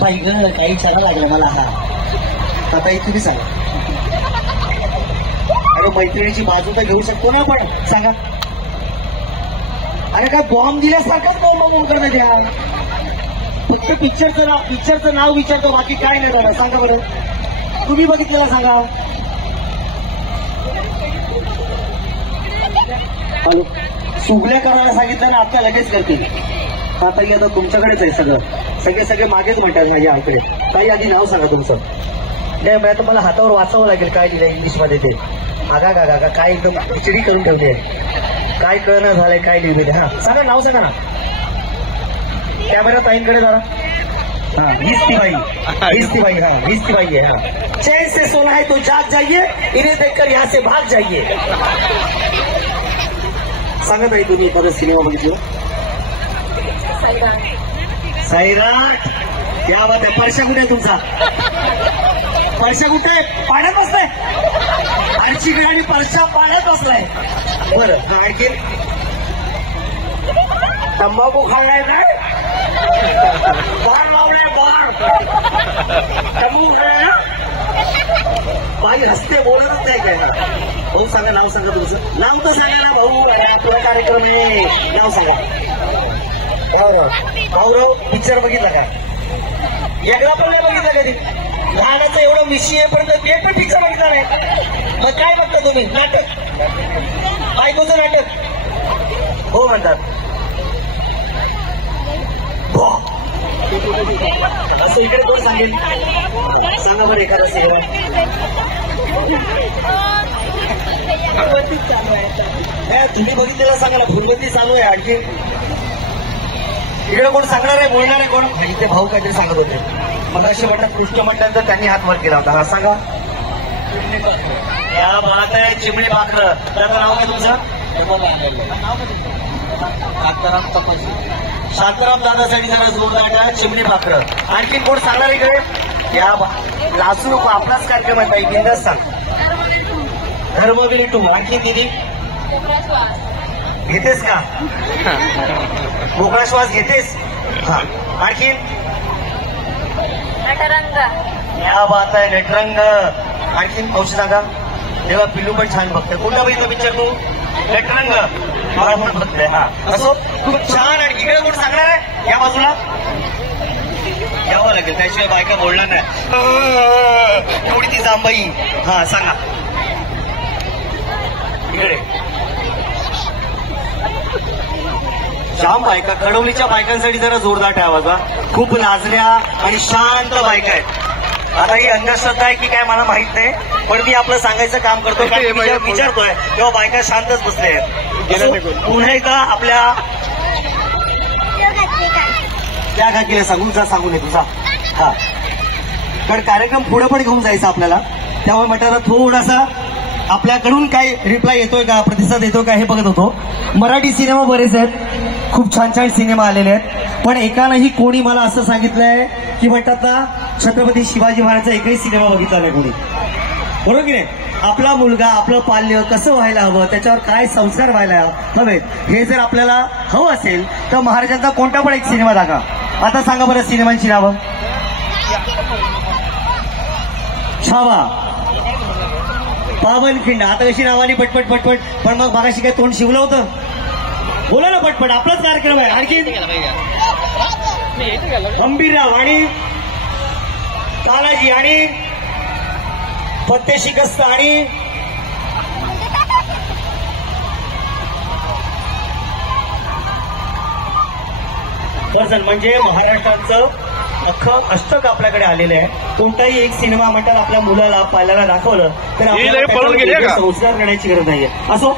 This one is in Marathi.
बाई ग काही विचारा लागला मला. हा आता ही तुम्ही सांगा. अरे मैत्रिणीची बाजू तर घेऊ शकतो ना आपण. सांगा. अरे काय बॉम्ब दिल्यासारखंच बॉम्ब करण्यात द्या. फक्त पिक्चरचं नाव विचारतो, बाकी काय नाही दादा. सांगा बरं, तुम्ही बघितलेलं सांगा. हॅलो, सुगल्या करायला सांगितलं ना आता लगेच करतील. आता तुमच्याकडेच आहे सगळं. सगळे मागेच म्हणतात माझ्या आईकडे. काही आधी नाव सांगा तुमचं. नाही मला तुम्हाला हातावर वाचावं लागेल काय लिहिलंय इंग्लिशमध्ये ते. आगा गा गा काय एकदम खिचडी करून ठेवली आहे. काय कळणं झालंय काय लिहिलेलं. हा सांगा, नाव सांगा ना. कॅमेरा ताईंकडे जरा. हाँ हीच ती बाई. हाँ हीच ती बाई है. हाँ चैन से सोना है तो जाग जाइए, इन्हें देखकर यहाँ से भाग जाइए. सांगत आहे तुम्ही एखादा सिनेमा बघितलं. सैराट. या बात आहे. परशा कुठे आहे तुमचा? परशा कुठे? पाण्यात बसलाय. आणखी आणि परशा पाण्यात बसलाय. बरं आणखी तंबाखू खाणार काय? बार लावलाय बार. तंबाखू खाणार. बाई हसते, बोलतच नाही काय. भाऊ सांगा, नाव सांगा तुमचं. नाव तर सांगा ना भाऊ, तुला कार्यक्रम आहे. नाव सांगा. भाऊराव पिक्चर बघितला का? एकदा पण नाही बघितला कधी. लहानाचं एवढं मिशी पर्यंत ते पण पिक्चर बघितला नाही. मग काय बघता तुम्ही? नाटक. बायकोचं नाटक हो म्हणतात. असं इकडे कोण सांगेल? सांगा बरं एखादा सिनेमा. तुम्ही बघितलेला सांगा ना. फुलबंदी चालू आहे. आणखी इकडे कोण सांगणार आहे, बोलणार आहे कोण? इथे भाऊ काहीतरी सांगत होते. मग असे म्हणतात पृष्ठ म्हटल्यानंतर त्यांनी हात वर केला होता. हा सांगा. या बात आहे. चिमणी पाखरं. त्याचं नाव काय तुमचं? शांताराम दादासाठी जरा जोरदार. चिमणी पाखरं. आणखी कोण सांगणार इकडे? या लासू नको, आपलाच कार्यक्रम आहे. बिंदास सांग. धर्मवीर 2. आणखी दिदी घेतेस का? मोकळा श्वास घेतेस? हा आणखी नटरंग. या बात आहे. नटरंग. आणखीन औषध सांगा. तेव्हा पिल्लू पण छान बघतोय. कुठला बघितलं पिक्चर तू? नटरंग. मला पण बघतोय. हा असो खूप छान. आणि इकडे कोण सांगणार आहे? या बाजूला यावं लागेल, त्याशिवाय बायका बोलणार नाही. एवढी ती जांबाई. हा सांगा. इकडे जाम बायका. कडवलीच्या बायकांसाठी जरा जोरदार आवाज. खूप लाजल्या आणि शांत बायका आहेत. आता ही अंधश्रद्धा आहे की काय मला माहित नाही, पण मी आपलं सांगायचं काम करतो. विचारतोय तेव्हा बायका शांतच बसले आहेत. पुन्हा एकदा आपल्या त्या काकीला सांगून जा. सांगून ये तुझा. हा कारण कार्यक्रम पुढे पण घेऊन जायचा आपल्याला. त्यामुळे म्हटलं थोडासा आपल्याकडून काय रिप्लाय येतोय का, प्रतिसाद येतोय का हे बघत होतो. मराठी सिनेमा बरेच आहेत, खूप छान छान सिनेमा आलेले आहेत. पण एकानंही कोणी मला असं सांगितलंय की म्हणतात ना छत्रपती शिवाजी महाराजांचा एकही सिनेमा बघितला नाही कोणी. बरोबर की नाही? आपला मुलगा, आपलं पाल्य कसं व्हायला हवं, त्याच्यावर काय संस्कार व्हायला हवेत, हे जर आपल्याला हवं असेल तर महाराजांचा कोणता पण एक सिनेमा दाखवा. आता सांगा बरं सिनेमांची नावं. छावा, पावनखिंड. आता कशी नावानी पटपट पटपट, पण मग मागाशी काय तोंड शिवलं होतं? बोला ना पटपट, आपलाच कार्यक्रम आहे. आणखी गंभीरराव आणि तानाजी आणि फत्ते शिकस्त आणि कर्जन. म्हणजे महाराष्ट्राचं अख्खं अष्टक आपल्याकडे आलेलं आहे. कोणताही एक सिनेमा म्हणतात आपल्या मुलाला पाल्याला दाखवलं तर आपल्याला संस्कार करण्याची गरज नाहीये. असो